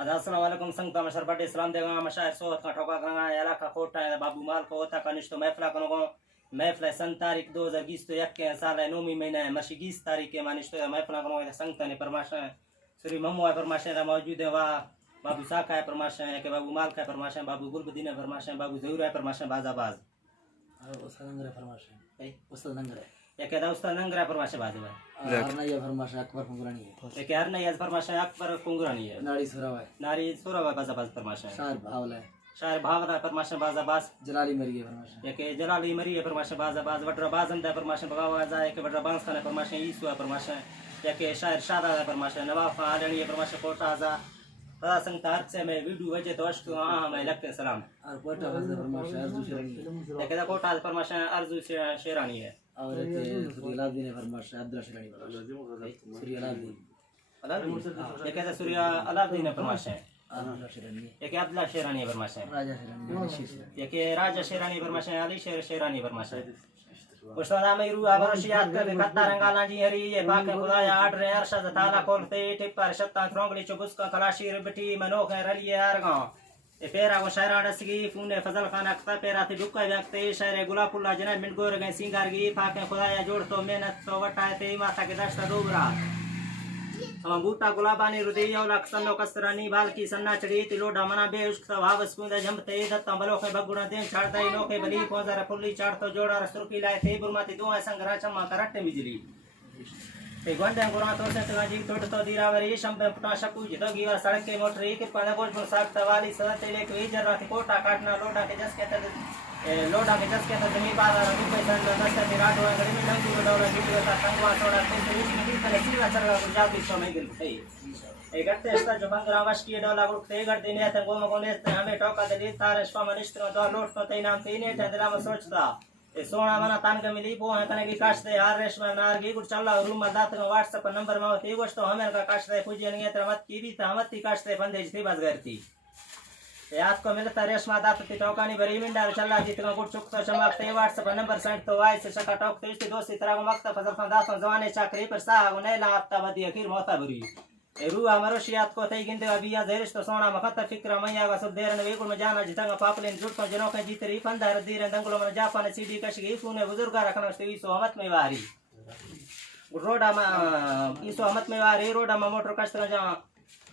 अस्सलाम वालेकुम संगता मशर बड़े सलाम देगा मशायर सोहत का ठोका गंगा याला का कोटा है बाबू माल को होता का निश्तो महफिल कनो महफिल सन तारीख 2020 तो एक के साल है नौमी महीना है मशी 20 तारीख के मानिश्तो महफिल कनो संगता ने परमाशा श्री मम्मू है परमाशा मौजूद है वाह बाबू साका है परमाशा है के बाबू माल का परमाशा बाबू गुलबदीन है परमाशा बाबू जहूर है परमाशा बाजाबाज उस्ताद नंगर है फरमाशा उस्ताद नंगर है या कहता उस्ताद नंगरा परमाशा बाजू है हरना ये फरमाशा अकबर कुंगरानी है ये कहर नहीं है परमाशा अकबर कुंगरानी है नारी सोरावा बाजाबाज परमाशा शायर भावला है शायर भावला परमाशा बाजाबाज जलाली मरी है फरमाशा या के जलाली मरी है परमाशा बाजाबाज वडरा बाजम है परमाशा बगावा जाए के वडरा बांस खाने परमाशा ईसु है परमाशा या के शायर शादा है परमाशा नवाब खान आदरणीय है परमाशा कोटा जा बड़ा संगतार से मैं वीडियो वजह तो अश्क मैं लगते सलाम और कोटा वजह फरमाशा अर्जु शेरानी या के कोटा परमाशा अर्जु शेरानी है और एक सूर्यलादीन है फरमाशा अब्दुल्ला शेरानी सूर्यलादीन ये कहता सूर्य अलादीन है परमाशा अब्दुल्ला शेरानी एक अब्दुल्ला शेरानी है परमाशा राजा शेरानी ये के राजा शेरानी परमाशा अली शेरानी परमाशा उस्तादा मेरू आबरश याद कर खत्ता रंगाला जी हरी ये पाक खुदाया आठ रे अरशद ताला खोलते टिपर शत्ता थ्रोंगली चुबुस का खलाशी बिटी मनोख रलिए अरगा ए पेरा वो शायरा डसगी फूने फजल खान अख्ता पेरा थे दुक्का व्यक्ते शायरे गुलापुल्ला जना मिनगोर गए सिंगार गी पाक खुदाया जोड़ तो मेहनत तो वटाए ते माथा के दस्ता डोबरा हम बूटा गुलाबानी रुदिया और अक्सनो कसरानी बाल की सन्ना चढ़ी तिलोडा मना बे उसका भावस कुंदा जमते दत्ता बलो के बगुणा देन छाड़ता इनो के बली पोजार फुल्ली चाड़ तो जोड़ा सुरकी लाए थे बुरमाती दो संगरा चम्मा करट्टे बिजली ते गोंडे गुरा तो से तगा जी तोड़ तो दीरावरी शंबे पुटा शकू जितो गीवा सड़क के मोटरी के पड़े बोझ बोझ साग तवाली सते ले के जरा के कोटा काटना लोडा के जस के जमी बाजार में पैसा नस्ता विराट हुआ गड़ी में लंग को डोला गिट का संगवा छोड़ा तो इसमें तरह सीधा चल रहा गुजरात की समय गिल गई एक गट्टे इसका जो बंगरा वश की डोला उठते गट दिन है तंगो मगोने हमें टोका दे तार स्वामिनिष्ठ दो लोट तो तई नाम तीने ठंडला में सोचता ए सोना मना तान के मिली पो है कने की काश्ते हार रेशमा नार की गुड चला रूम में दात का व्हाट्सएप नंबर में होती गोश्त तो हमें का काश्ते पूजे नहीं है मत की भी तमत की काश्ते बंदेज थी बस गरती याद को मिलता रेशमा दात ती टोकानी बरी मिंडार चला जितना गुड चुक तो चमकते व्हाट्सएप नंबर सेंड तो वाइस शका टोक तो इस दोस्ती तरह को मक्त फजल खान दात जवाने चाकरी पर सा ने लाता बदी आखिर मोता बुरी ए रू हमारो शियात को तई गिंदे अबिया जहरिश तो सोना मखत फिक्र मैया का सब देर ने वेगुल में जाना जितंग पापलेन जुट तो जनों के जीतरी फंदार दीर दंगलो में जापान सीडी कशगी फूने बुजुर्ग रखना से सो हमत में वारी रोडा में इसो हमत में वारी रोडा में मोटर कष्ट जा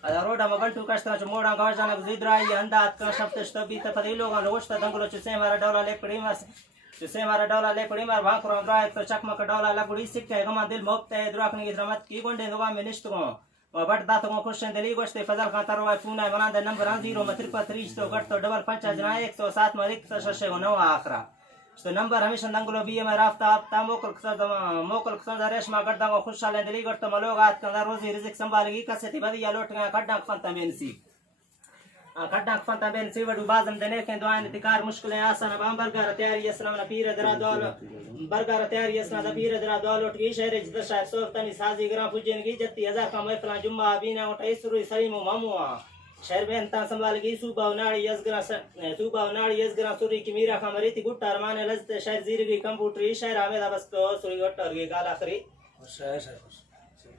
रोडा में बंटू कष्ट मोड़ा गाव जाना जिद्राई अंदात का शब्द तभी तो पदी लोग लोस्ट दंगलो से हमारा डोला ले पड़ी मस से हमारा डोला ले पड़ी मार भाखरो ड्राइव तो चकमक डोला लगुड़ी सिक्के गमा दिल मोक्ते है द्राखनी की रमत की गोंडे दुआ में निष्ठ को और बटदा तो खुश दिली गोश्ते फजल खान तरवा पूना बना दे नंबर 0 में 333 तो गट तो डबल 5 जना 107 में रिक्त शशे को 9 आखरा तो नंबर हमेशा दंगलो बी में राफ्ता आपता मोकल खसा रेशमा गड्डा को खुश साले दिली गट तो मलोगात का रोजी रिजिक संभालेगी कसे थी बदिया लोट गया खड्डा फंता बेनसी खड्डा फंता बेनसी वडू बाजम देने के दुआएं तिकार मुश्किलें आसान अब बरगर तैयारी इस्लाम न पीर दरा दौल बरगर तैयारी इस्लाम पीर दरा दौल उठ गई शहर जिद शायद सोफ्तनी साजी ग्राम पुजन की जत्ती हजार का महफिल जुम्मा बीना उठ इसरु सलीम मामुआ शहर में अंता संभाल गई सुबह नाड़ी यजगरा सुरी की मीरा का मरी थी गुट्टा अरमाने लजते शहर जीरगी कंप्यूटर शहर आवेदा बस तो सुरी गट्टा और ये गाला करी और शहर